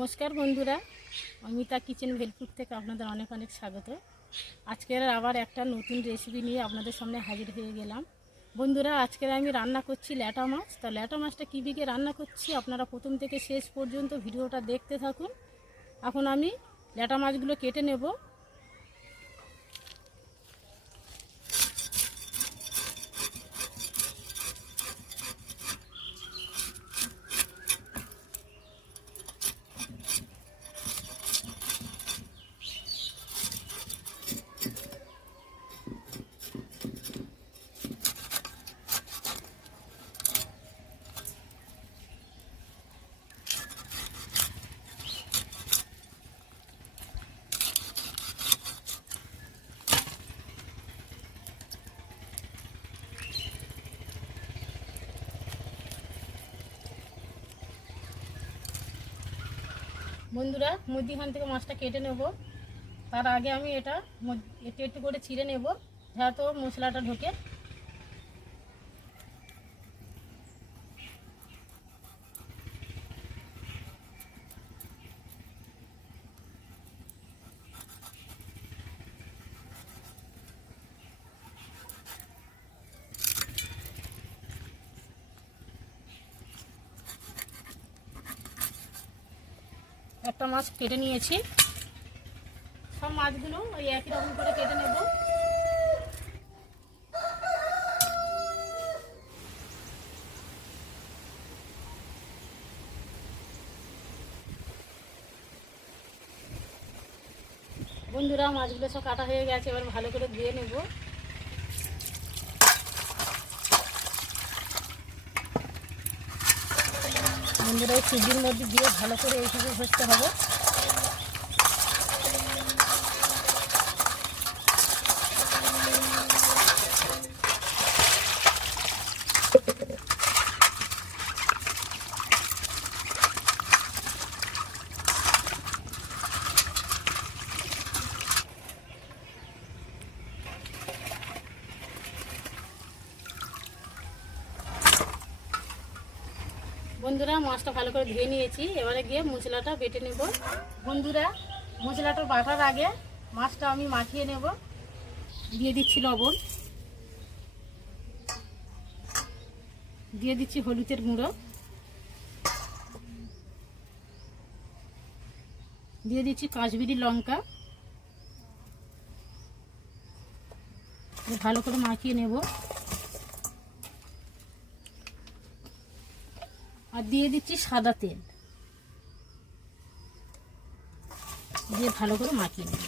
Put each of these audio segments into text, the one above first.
নমস্কার বন্ধুরা, অমিতা কিচেন ভেলপুর থেকে আপনাদের অনেক অনেক স্বাগত। আজকের আবার একটা নতুন রেসিপি নিয়ে আপনাদের সামনে হাজির হয়ে গেলাম। বন্ধুরা আজকের আমি রান্না করছি ল্যাটা মাছ। তা ল্যাটা মাছটা কী বিকে রান্না করছি আপনারা প্রথম থেকে শেষ পর্যন্ত ভিডিওটা দেখতে থাকুন। এখন আমি ল্যাটা মাছগুলো কেটে নেব। বন্ধুরা, মধ্যিখান থেকে মাছটা কেটে নেব। তার আগে আমি এটা একটু একটু করে ছিঁড়ে নেব। যাতে মশলাটা ঢোকে। একটা মাছ কেটে নিয়েছি। সব মাছগুলো ওই একই রকম করে কেটে নেব। বন্ধুরা, মাছগুলো সব কাটা হয়ে গেছে, এবার ভালো করে ধুয়ে নেব। বন্ধুরা এই সিজির মধ্যে দিয়ে ভালো করে এইভাবে ঘষতে হবে। বন্ধুরা, মাছটা ভালো করে ধুয়ে নিয়েছি। এবারে গিয়ে মশলাটা বেটে নেব। বন্ধুরা, মশলাটা বাটার আগে মাছটা আমি মাখিয়ে নেব। দিয়ে দিচ্ছি লবণ। দিয়ে দিচ্ছি হলুদের গুঁড়ো। দিয়ে দিচ্ছি কাশ্মীরি লঙ্কা। ভালো করে মাখিয়ে নেব। আর দিয়ে দিচ্ছি সাদা তেল। দিয়ে ভালো করে মাখিয়ে নেব।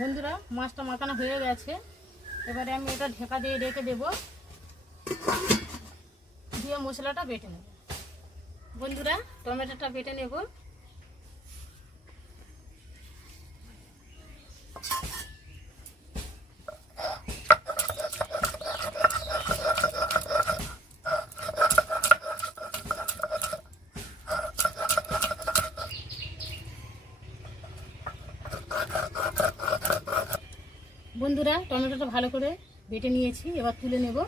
বন্ধুরা, মাছটা মাখানো হয়ে গেছে। এবারে আমি এটা ঢেকা দিয়ে রেখে দেব। দিয়ে মশলাটা বেটে নেব। বন্ধুরা, টমেটোটা বেটে নেব। বন্ধুরা, টমেটোটা ভালো করে বেটে নিয়েছি, এবার তুলে নেব।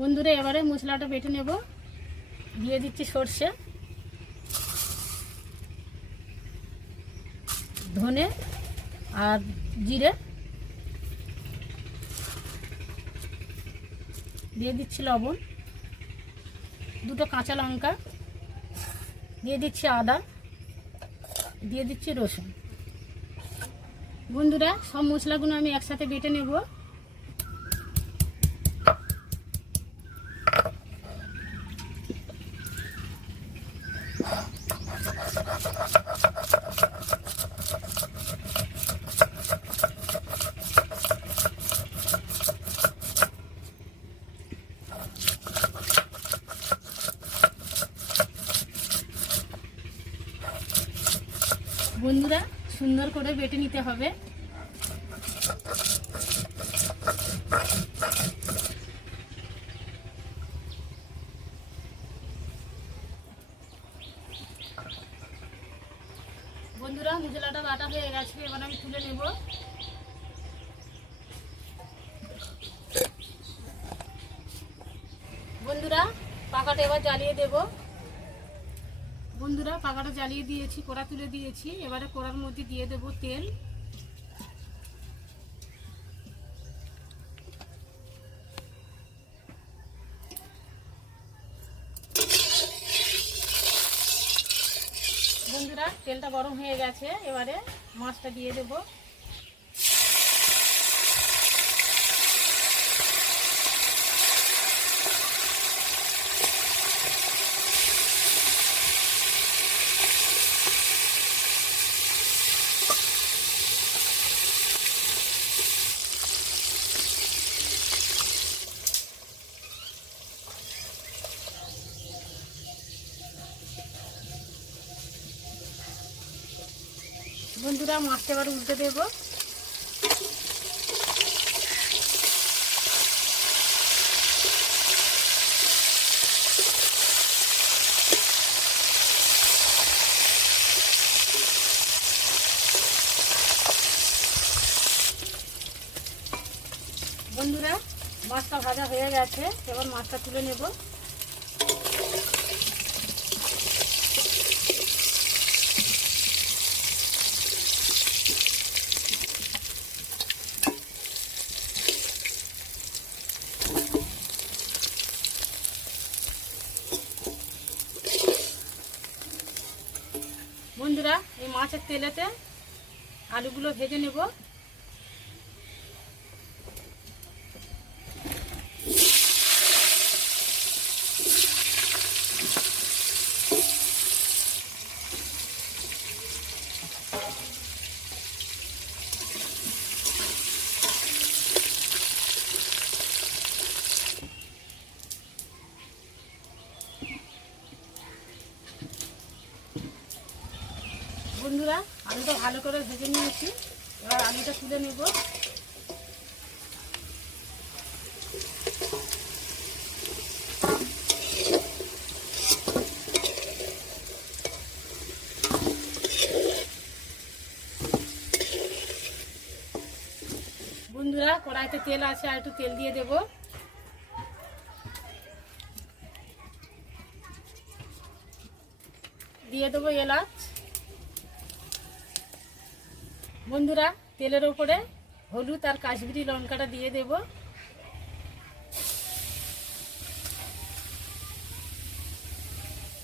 বন্ধুরা, এবারে মশলাটা বেটে নেব। দিয়ে দিচ্ছি সর্ষে। ধনে আর জিরে। দিয়ে দিচ্ছি লবণ, দুটো কাঁচা লঙ্কা, দিয়ে দিচ্ছি আদা, দিয়ে দিচ্ছি রসুন। বন্ধুরা, সব মশলাগুলো আমি একসাথে বেটে নেব বন্ধুরা সুন্দর করে বেটে নিতে হবে। বন্ধুরা মুজলাটা বাটা হয়ে গেছে এবার আমি তুলে নেব বন্ধুরা পাকাটা এবার জ্বালিয়ে দেব বন্ধুরা পাকাটা জ্বালিয়ে দিয়েছি, কড়া তুলে দিয়েছি। এবারে কড়ার মধ্যে দিয়ে দেব তেল। বন্ধুরা, তেলটা গরম হয়ে গেছে। এবারে মাছটা দিয়ে দেব। বন্ধুরা মাছটা এবার উল্টে দেবো। বন্ধুরা মাছটা ভাজা হয়ে গেছে। এবার মাছটা তুলে নেব বন্ধুরা এই মাছের তেলেতে আলুগুলো ভেজে নেব। বন্ধুরা, আলুটা ভালো করে ভেজে নিয়েছি। এবার আলুটা তুলে নেব। বন্ধুরা, কড়াইতে তেল আছে, আর একটু তেল দিয়ে দেব। দিয়ে দেবো এলাচ। বন্ধুরা, তেলের ওপরে হলুদ আর কাশ্মীরি লঙ্কাটা দিয়ে দেব।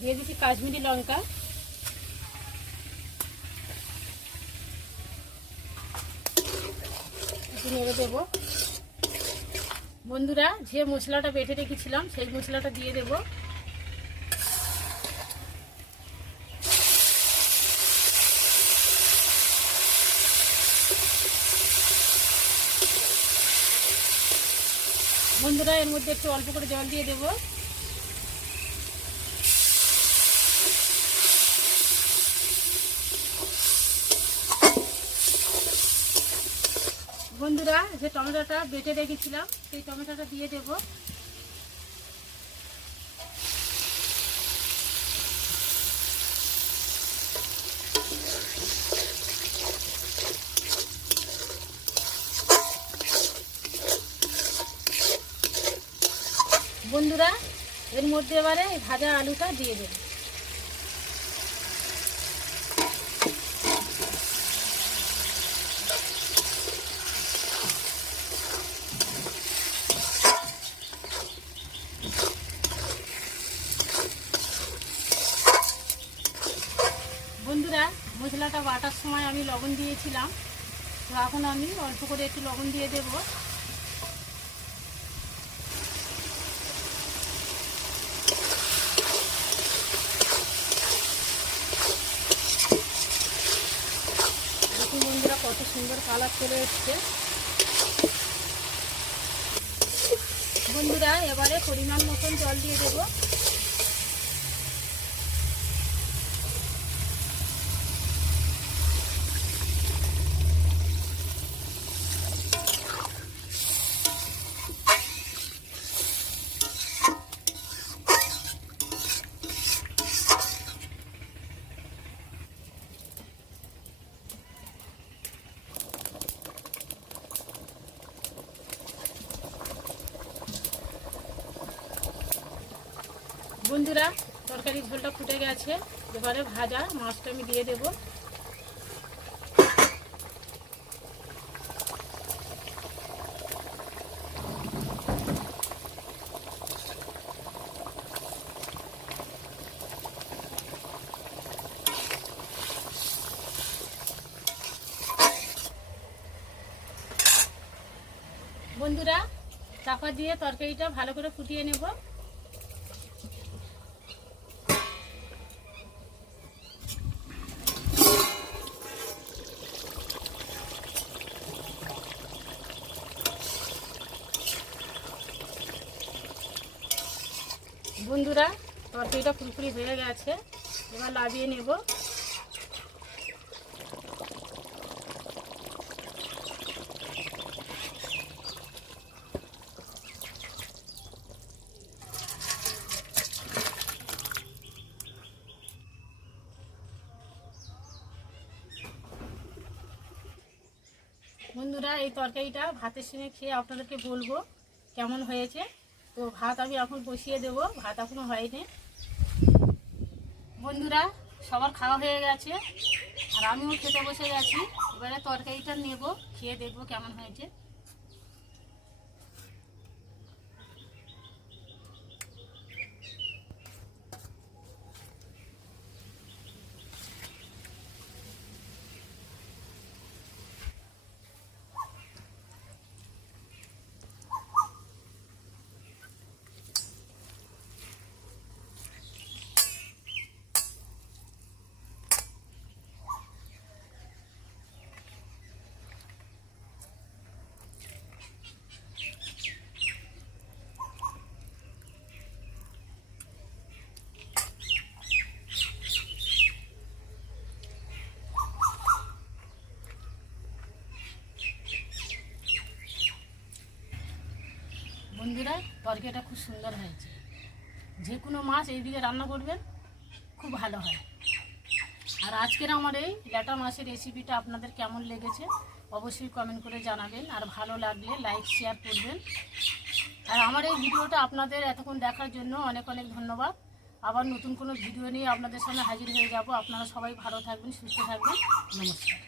দিয়ে দিচ্ছি কাশ্মীরি লঙ্কা। নেড়ে দেবো। বন্ধুরা, যে মশলাটা বেটে রেখেছিলাম, সেই মশলাটা দিয়ে দেবো। বন্ধুরা এর মধ্যে একটু অল্প করে জল দিয়ে দেবো। বন্ধুরা, যে টমেটোটা বেটে রেখেছিলাম, সেই টমেটোটা দিয়ে দেব। বন্ধুরা, এর মধ্যে এবারে ভাজা আলুটা দিয়ে দেব। বন্ধুরা, মশলাটা বাটার সময় আমি লবণ দিয়েছিলাম। তো এখন আমি অল্প করে একটু লবণ দিয়ে দেবো। সুন্দর কালার চলে এসছে। বন্ধুরা এবারে পরিমাণ মতন জল দিয়ে দেব। বন্ধুরা, তরকারি ঝোলটা ফুটে গেছে। এবারে ভাজা, মাছটা আমি দিয়ে দেবো। বন্ধুরা, চাপা দিয়ে তরকারিটা ভালো করে ফুটিয়ে নেব। বন্ধুরা, তরকারিটা ফুরফুরি হয়ে গেছে। এবার লাভিয়ে নেব। বন্ধুরা, এই তরকারিটা ভাতের সঙ্গে খেয়ে আপনাদেরকে বলব কেমন হয়েছে। তো ভাত আমি এখন বসিয়ে দেব। ভাত এখনও হয়নি। বন্ধুরা, সবার খাওয়া হয়ে গেছে। আর আমিও খেতে বসে গেছি। এবারে তরকারিটা নেব, খেয়ে দেখব কেমন হয়েছে। বন্ধুরা তরকারিটা খুব সুন্দর হয়েছে। যে কোনো মাছ এইদিকে রান্না করবেন, খুব ভালো হয়। আর আজকের আমার এই ল্যাটা মাছের রেসিপিটা আপনাদের কেমন লেগেছে, অবশ্যই কমেন্ট করে জানাবেন। আর ভালো লাগলে লাইক শেয়ার করবেন। আর আমার এই ভিডিওটা আপনাদের এতক্ষণ দেখার জন্য অনেক অনেক ধন্যবাদ। আবার নতুন কোনো ভিডিও নিয়ে আপনাদের সামনে হাজির হয়ে যাব। আপনারা সবাই ভালো থাকবেন, সুস্থ থাকবেন। নমস্কার।